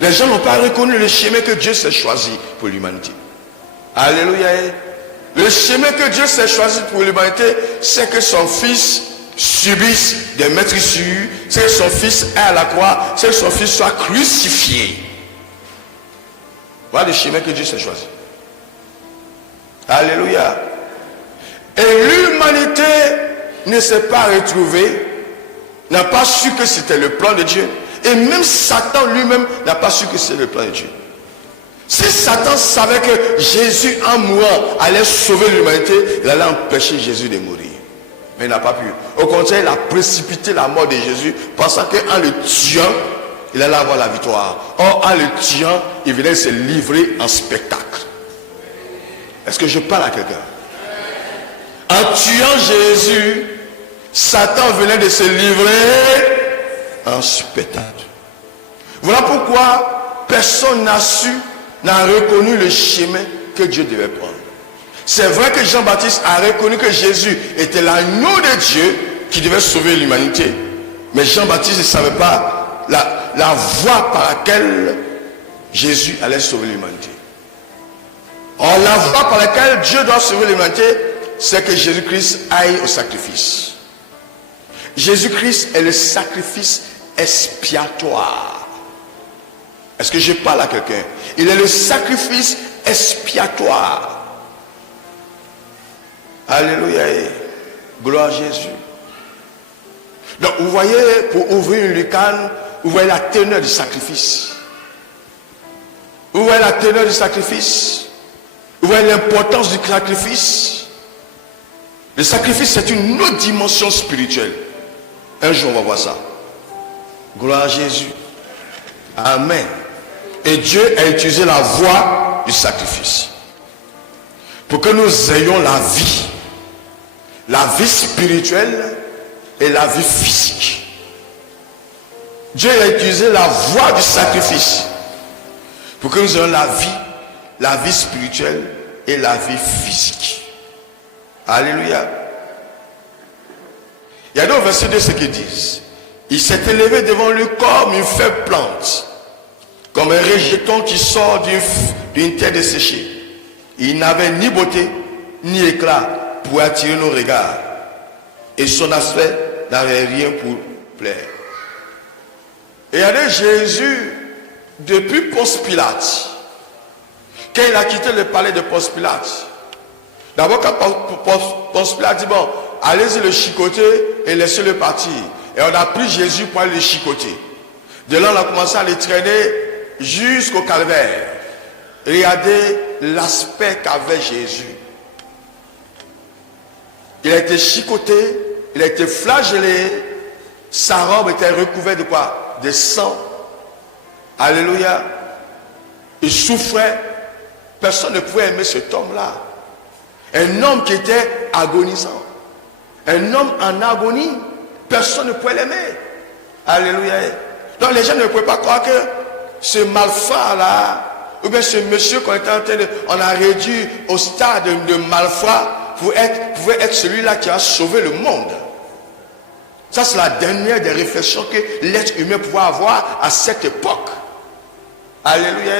Les gens n'ont pas reconnu le chemin que Dieu s'est choisi pour l'humanité. Alléluia. Le chemin que Dieu s'est choisi pour l'humanité, c'est que son Fils subisse des meurtrissures, c'est que son Fils est à la croix, c'est que son Fils soit crucifié. Voilà le chemin que Dieu s'est choisi. Alléluia. Et l'humanité ne s'est pas retrouvée, n'a pas su que c'était le plan de Dieu. Et même Satan lui-même n'a pas su que c'était le plan de Dieu. Si Satan savait que Jésus, en mourant, allait sauver l'humanité, il allait empêcher Jésus de mourir. Mais il n'a pas pu. Au contraire, il a précipité la mort de Jésus, pensant qu'en le tuant, il allait avoir la victoire. Or, en le tuant, il venait se livrer en spectacle. Est-ce que je parle à quelqu'un? En tuant Jésus, Satan venait de se livrer en spectacle. Voilà pourquoi personne n'a reconnu le chemin que Dieu devait prendre. C'est vrai que Jean-Baptiste a reconnu que Jésus était l'agneau de Dieu qui devait sauver l'humanité. Mais Jean-Baptiste ne savait pas la voie par laquelle Jésus allait sauver l'humanité. Or, la voie par laquelle Dieu doit sauver l'humanité, c'est que Jésus-Christ aille au sacrifice. Jésus-Christ est le sacrifice expiatoire. Est-ce que je parle à quelqu'un? Il est le sacrifice expiatoire. Alléluia. Gloire à Jésus. Donc, vous voyez, pour ouvrir une lucarne, vous voyez la teneur du sacrifice. Vous voyez la teneur du sacrifice. Vous voyez l'importance du sacrifice. Le sacrifice, c'est une autre dimension spirituelle. Un jour, on va voir ça. Gloire à Jésus. Amen. Et Dieu a utilisé la voie du sacrifice pour que nous ayons la vie spirituelle et la vie physique. Dieu a utilisé la voie du sacrifice pour que nous ayons la vie spirituelle et la vie physique. Alléluia. Il y a dans le verset 2 ce qu'ils disent. Il s'est élevé devant lui comme une faible plante, comme un rejeton qui sort d'une terre desséchée. Il n'avait ni beauté, ni éclat pour attirer nos regards. Et son aspect n'avait rien pour plaire. Et regardez Jésus, depuis Ponce Pilate, quand il a quitté le palais de Ponce Pilate, d'abord quand Ponce Pilate dit, bon, allez-y le chicoter et laissez-le partir. Et on a pris Jésus pour aller le chicoter. De là, on a commencé à le traîner jusqu'au calvaire. Regardez l'aspect qu'avait Jésus. Il a été chicoté, il a été flagellé, sa robe était recouverte de quoi? De sang. Alléluia. Il souffrait. Personne ne pouvait aimer cet homme-là. Un homme qui était agonisant. Un homme en agonie. Personne ne pouvait l'aimer. Alléluia. Donc les gens ne pouvaient pas croire que ce malfrat-là, ou bien ce monsieur qu'on était en train de... On a réduit au stade de malfrat pouvait être celui-là qui a sauvé le monde. Ça, c'est la dernière des réflexions que l'être humain pouvait avoir à cette époque. Alléluia.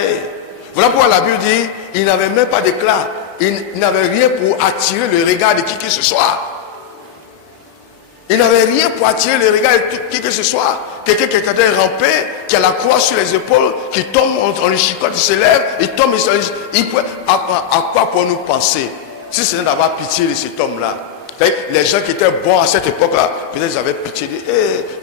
Voilà pourquoi la Bible dit, il n'avait même pas d'éclat. Il n'avait rien pour attirer le regard de qui que ce soit. Il n'avait rien pour attirer le regard de qui que ce soit. Quelqu'un qui est en train de ramper, qui a la croix sur les épaules, qui tombe, on le chicote, il se lève, il tombe, à quoi pour nous penser? Si c'est d'avoir pitié de cet homme-là. Les gens qui étaient bons à cette époque-là, peut-être ils avaient pitié de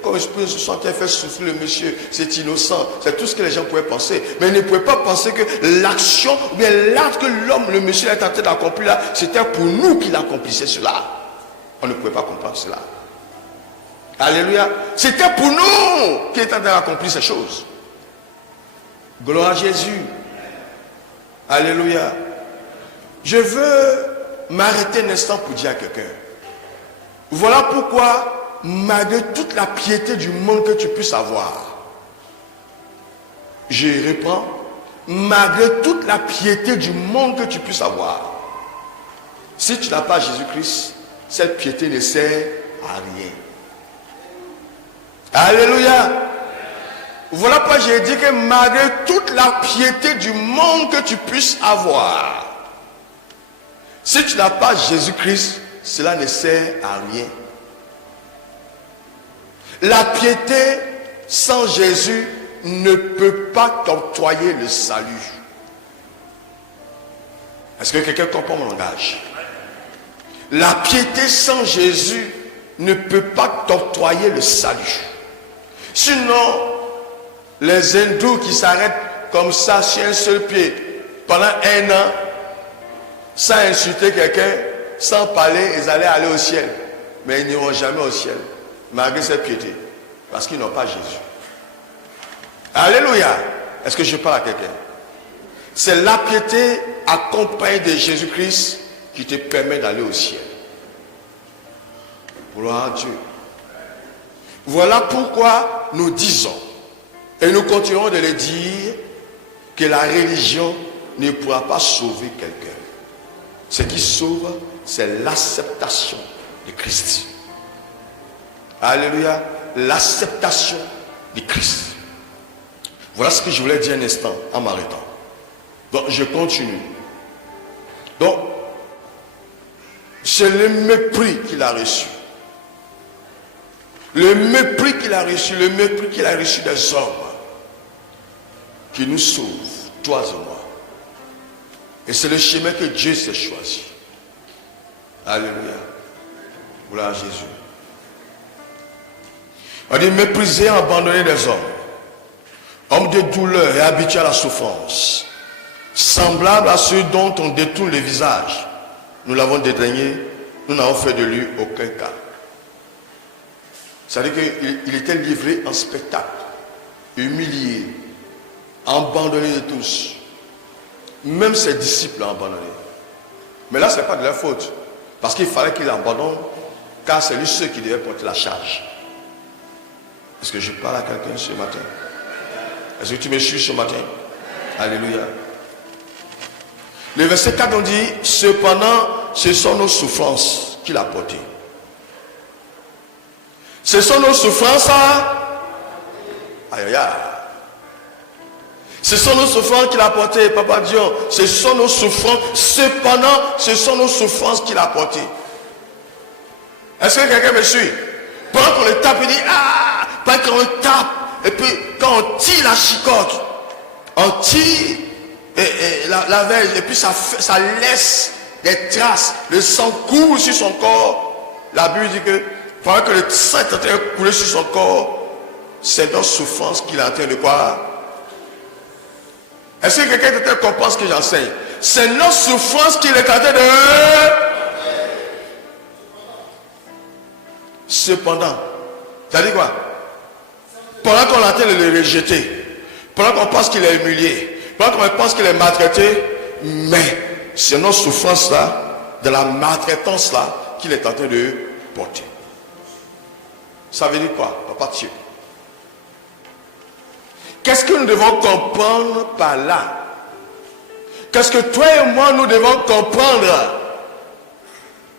comme ils se sentaient faire souffrir le monsieur, c'est innocent. C'est tout ce que les gens pouvaient penser. Mais ils ne pouvaient pas penser que l'action, ou bien l'acte que l'homme, le monsieur est en train d'accomplir là, c'était pour nous qu'il accomplissait cela. On ne pouvait pas comprendre cela. Alléluia. C'était pour nous qu'il était en train d'accomplir ces choses. Gloire à Jésus. Alléluia. Je veux m'arrêter un instant pour dire à quelqu'un. Voilà pourquoi, malgré toute la piété du monde que tu puisses avoir, je reprends, malgré toute la piété du monde que tu puisses avoir, si tu n'as pas Jésus-Christ, cette piété ne sert à rien. Alléluia. Voilà pourquoi j'ai dit que malgré toute la piété du monde que tu puisses avoir, si tu n'as pas Jésus-Christ, cela ne sert à rien. La piété sans Jésus ne peut pas t'octroyer le salut. Est-ce que quelqu'un comprend mon langage? La piété sans Jésus ne peut pas t'octroyer le salut. Sinon, les hindous qui s'arrêtent comme ça sur un seul pied pendant 1 an, sans insulter quelqu'un, sans parler, ils allaient aller au ciel. Mais ils n'iront jamais au ciel, malgré cette piété, parce qu'ils n'ont pas Jésus. Alléluia. Est-ce que je parle à quelqu'un? C'est la piété accompagnée de Jésus-Christ qui te permet d'aller au ciel. Gloire à Dieu. Voilà pourquoi nous disons, et nous continuerons de le dire, que la religion ne pourra pas sauver quelqu'un. Ce qui sauve, c'est l'acceptation de Christ. Alléluia. L'acceptation de Christ. Voilà ce que je voulais dire un instant en m'arrêtant. Donc, je continue. Donc, c'est le mépris qu'il a reçu. Le mépris qu'il a reçu, le mépris qu'il a reçu des hommes qui nous sauve, toi et moi. Et c'est le chemin que Dieu s'est choisi. Alléluia. Gloire à Jésus. On dit mépriser, abandonner des hommes. Hommes de douleur et habitués à la souffrance. Semblables à ceux dont on détourne le visage. Nous l'avons dédaigné, nous n'avons fait de lui aucun cas. C'est-à-dire qu'il était livré en spectacle, humilié, abandonné de tous. Même ses disciples l'ont abandonné. Mais là, ce n'est pas de leur faute. Parce qu'il fallait qu'il abandonne, car c'est lui ceux qui devaient porter la charge. Est-ce que je parle à quelqu'un ce matin? Est-ce que tu me suis ce matin? Alléluia. Le verset 4 on dit, cependant, ce sont nos souffrances qu'il a portées. Ce sont nos souffrances, aïe aïe aïe. Ce sont nos souffrances qu'il a portées, Papa Dion. Ce sont nos souffrances. Cependant, ce sont nos souffrances qu'il a portées. Est-ce que quelqu'un me suit? Pendant qu'on le tape, il dit, pendant qu'on le tape, et puis quand on tire la chicote, on tire la verge, et puis ça laisse des traces. Le sang coule sur son corps. La Bible dit que pendant que le sang est en train de couler sur son corps, c'est notre souffrance qu'il est en train de quoi? Est-ce que quelqu'un est en train de comprendre ce que j'enseigne? C'est notre souffrance qu'il est en train de... Cependant, ça dit quoi? Pendant qu'on est en train de le rejeter, pendant qu'on pense qu'il est humilié, pendant qu'on pense qu'il est maltraité, mais c'est notre souffrance là, de la maltraitance là, qu'il est en train de porter. Ça veut dire quoi, Papa Dieu? Qu'est-ce que nous devons comprendre par là? Qu'est-ce que toi et moi nous devons comprendre?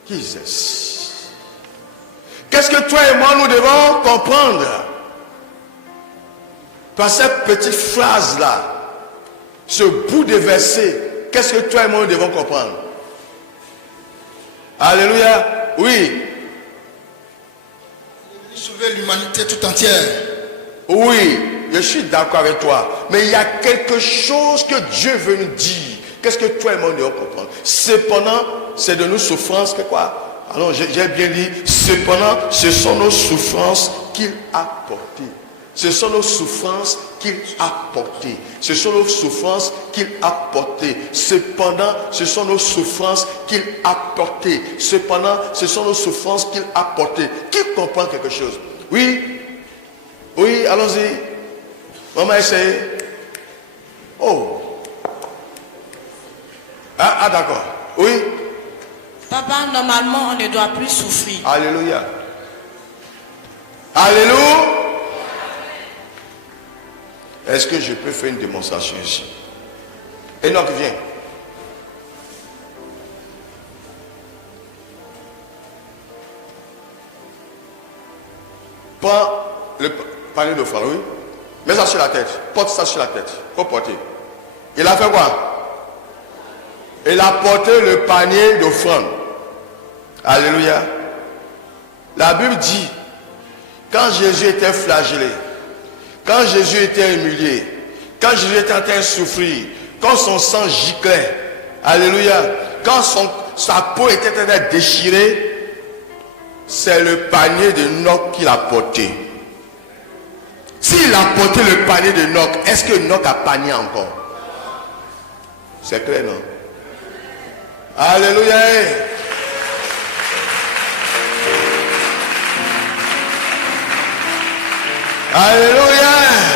Jesus. Qu'est-ce que toi et moi nous devons comprendre? Par cette petite phrase là, ce bout de verset, qu'est-ce que toi et moi nous devons comprendre? Alléluia. Oui. Sauver l'humanité tout entière. Oui, je suis d'accord avec toi. Mais il y a quelque chose que Dieu veut nous dire. Qu'est-ce que toi et moi nous devons comprendre? Cependant, c'est de nos souffrances que quoi? Alors j'ai bien dit, cependant, ce sont nos souffrances qu'il a portées. Ce sont nos souffrances qu'il a portées. Ce sont nos souffrances qu'il a portées. Cependant, ce sont nos souffrances qu'il a portées. Cependant, ce sont nos souffrances qu'il a portées. Qui comprend quelque chose? Oui? Oui, allons-y. On va essayer. Oh. Ah, d'accord. Oui? Papa, normalement, on ne doit plus souffrir. Alléluia. Alléluia. Est-ce que je peux faire une démonstration ici? Enoch, viens. Prends le panier d'offrande, oui. Mets ça sur la tête. Porte ça sur la tête. Faut porter. Il a fait quoi? Il a porté le panier d'offrande. Alléluia. La Bible dit, quand Jésus était flagellé, quand Jésus était humilié, quand Jésus était en train de souffrir, quand son sang giclait, alléluia, quand sa peau était en train de déchirer, c'est le panier de Noc qu'il a porté. S'il a porté le panier de Noc, est-ce que Noc a panier encore? C'est clair, non? Alléluia. Alléluia.